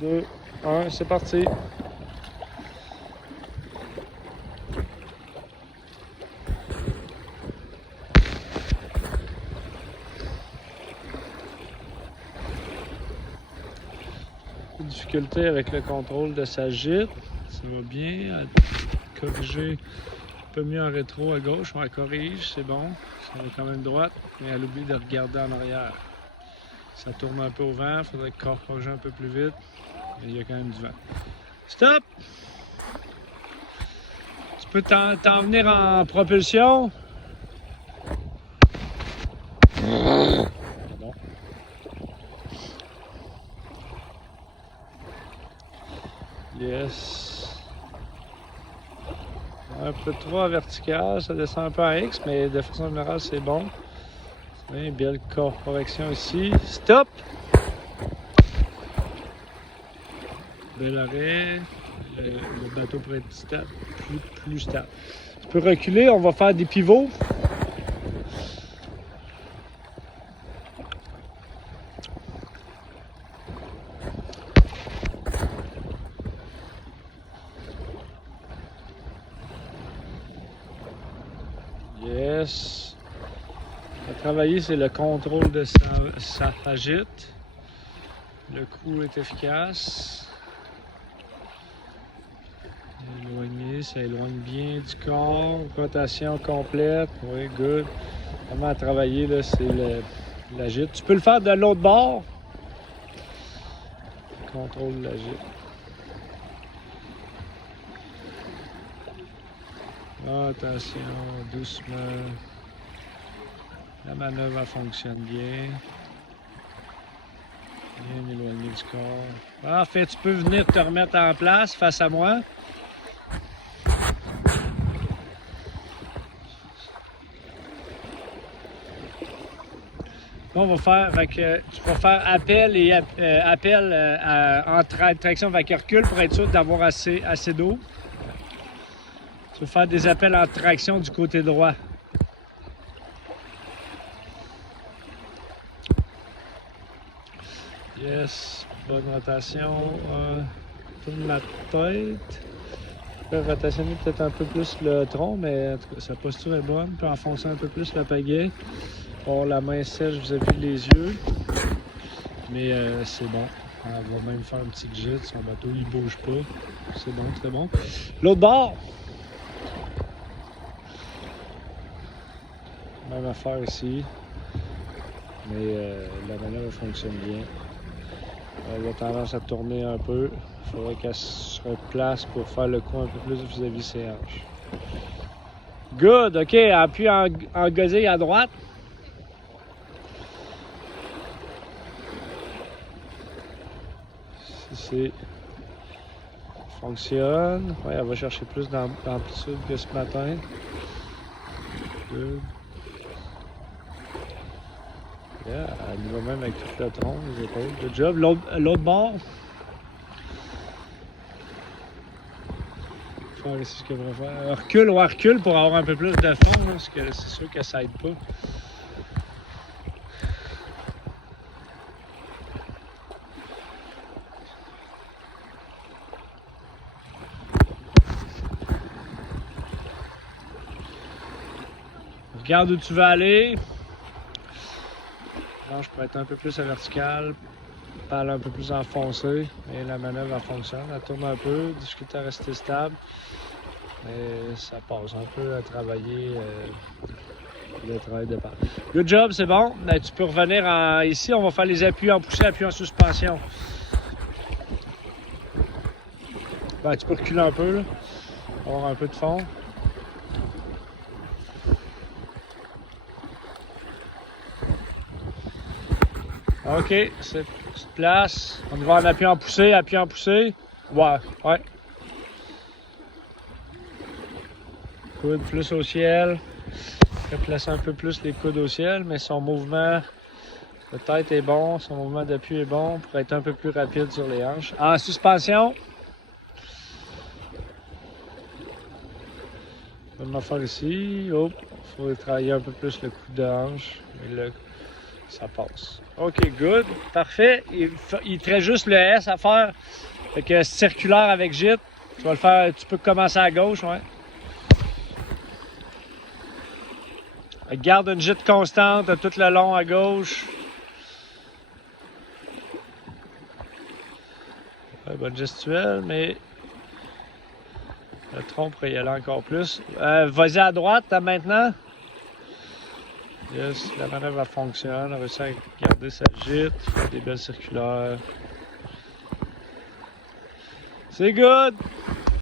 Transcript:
2, 1, c'est parti. Difficulté avec le contrôle de sa gîte. Ça va bien. À corriger un peu mieux en rétro à gauche. On la corrige, c'est bon. Ça va quand même droite, mais elle oublie de regarder en arrière. Ça tourne un peu au vent, il faudrait corriger un peu plus vite. Mais il y a quand même du vent. Stop! Tu peux t'en venir en propulsion. Bon. Yes. Un peu trop à vertical, ça descend un peu à X, mais de façon générale, c'est bon. Une belle correction ici. Stop! Bel arrêt. Le bateau pourrait être stable, plus stable. Tu peux reculer, on va faire des pivots. Yes. À travailler, c'est le contrôle de sa fagite. Le coup est efficace. Éloigner, ça éloigne bien du corps. Rotation complète. Oui, good. Vraiment à travailler, là, c'est la gîte. Tu peux le faire de l'autre bord. Contrôle de la gîte. Attention, doucement. La manœuvre elle fonctionne bien. Bien éloigné du corps. En fait, tu peux venir te remettre en place face à moi. On va faire, tu vas faire appel et appel en traction avec recul pour être sûr d'avoir assez d'eau. Tu vas faire des appels en traction du côté droit. Yes, bonne rotation. Tourne la tête. Je peux rotationner peut-être un peu plus le tronc, mais en tout cas, sa posture est bonne. Tu peux enfoncer un peu plus la pagaie. Avoir la main sèche vis-à-vis les yeux. Mais c'est bon. On va même faire un petit gîte. Son bateau, il bouge pas. C'est bon, très bon. L'autre bord. Même affaire ici. Mais la manœuvre fonctionne bien. Elle a tendance à tourner un peu. Il faudrait qu'elle se replace pour faire le coup un peu plus vis-à-vis ses hanches. Good! OK, appuie en gosille à droite. Ici. Fonctionne. Ouais, elle va chercher plus d'amplitude que ce matin. Good. Yeah, elle y va même avec tout le tronc, les épaules. Good job. L'autre bord. Faire ici ce qu'elle va faire. Recule pour avoir un peu plus de fond, là, parce que c'est sûr que ça aide pas. Regarde où tu veux aller. Là, je pourrais être un peu plus à vertical, pale un peu plus enfoncé, et la manœuvre elle fonctionne. Elle tourne un peu, difficulté à rester stable, mais ça passe un peu à travailler le travail de part. Good job, c'est bon. Là, tu peux revenir ici, on va faire les appuis en poussée, appuis en suspension. Ben, tu peux reculer un peu, là, avoir un peu de fond. OK, c'est place. On y va en appui en poussée, appui en poussée. Ouais. Coude plus au ciel. Place un peu plus les coudes au ciel, mais son mouvement de tête est bon, son mouvement d'appui est bon pour être un peu plus rapide sur les hanches. En suspension. On va faire ici. Il faut travailler un peu plus le coup de hanche. Ça passe. OK, good. Parfait. Il te reste juste le S à faire. Fait que circulaire avec gîte. Tu vas le faire. Tu peux commencer à gauche, ouais. Garde une gîte constante tout le long à gauche. Ouais, bonne gestuelle, mais le tronc pourrait y aller encore plus. Vas-y à droite maintenant. Yes, la manœuvre fonctionne. On réussit à garder sa gîte, faire des belles circulaires. C'est good!